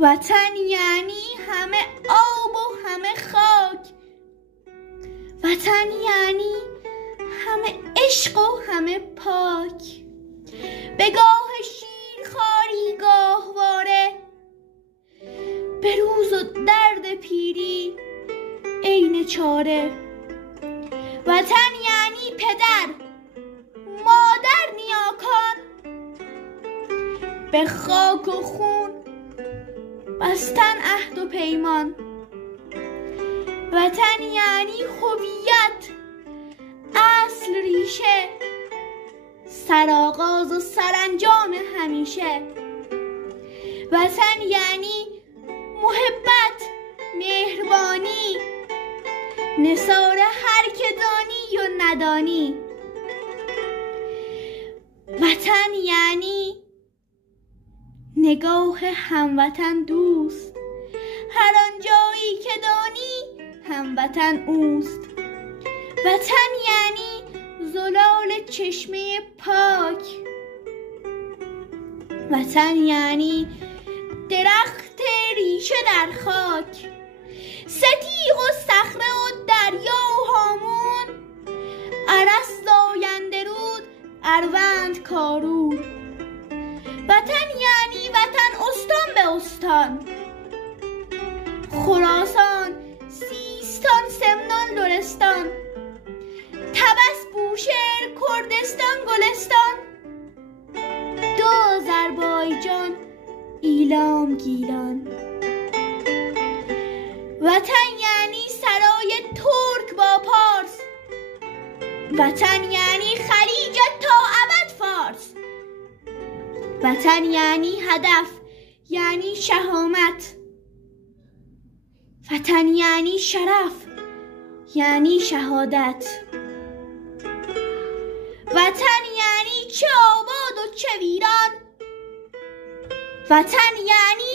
وطن یعنی همه آب و همه خاک. وطن یعنی همه عشق و همه پاک. به گاه شیرخواری گاهواره، به روز و درد پیری عین چاره. وطن یعنی پدر، مادر، نیاکان، به خاک و خون بستن عهد و پیمان. وطن یعنی هویت، اصل، ریشه، سرآغاز و سرانجام همیشه. وطن یعنی محبت، مهربانی، نثار هر که دانی و ندانی. وطن یعنی نگاه هموطن دوست، هر آن جایی که دانی هموطن اوست. وطن یعنی زلال چشمه پاک. وطن یعنی درخت ریشه در خاک، ستیغ و صخره و دریا و هامون، ارس زاینده رود، اروند کارون. وطن یعنی وطن استان به استان، خراسان، سیستان، سمنان، لرستان، طبس، بوشهر، کردستان، گلستان، دو آذربایجان، ایلام، گیلان. وطن یعنی سرای ترک با پارس. وطن یعنی خلیجت تا ابد فارس. وطن یعنی هدف، یعنی شهامت. وطن یعنی شرف، یعنی شهادت. وطن یعنی چه آباد و چه ویران. وطن یعنی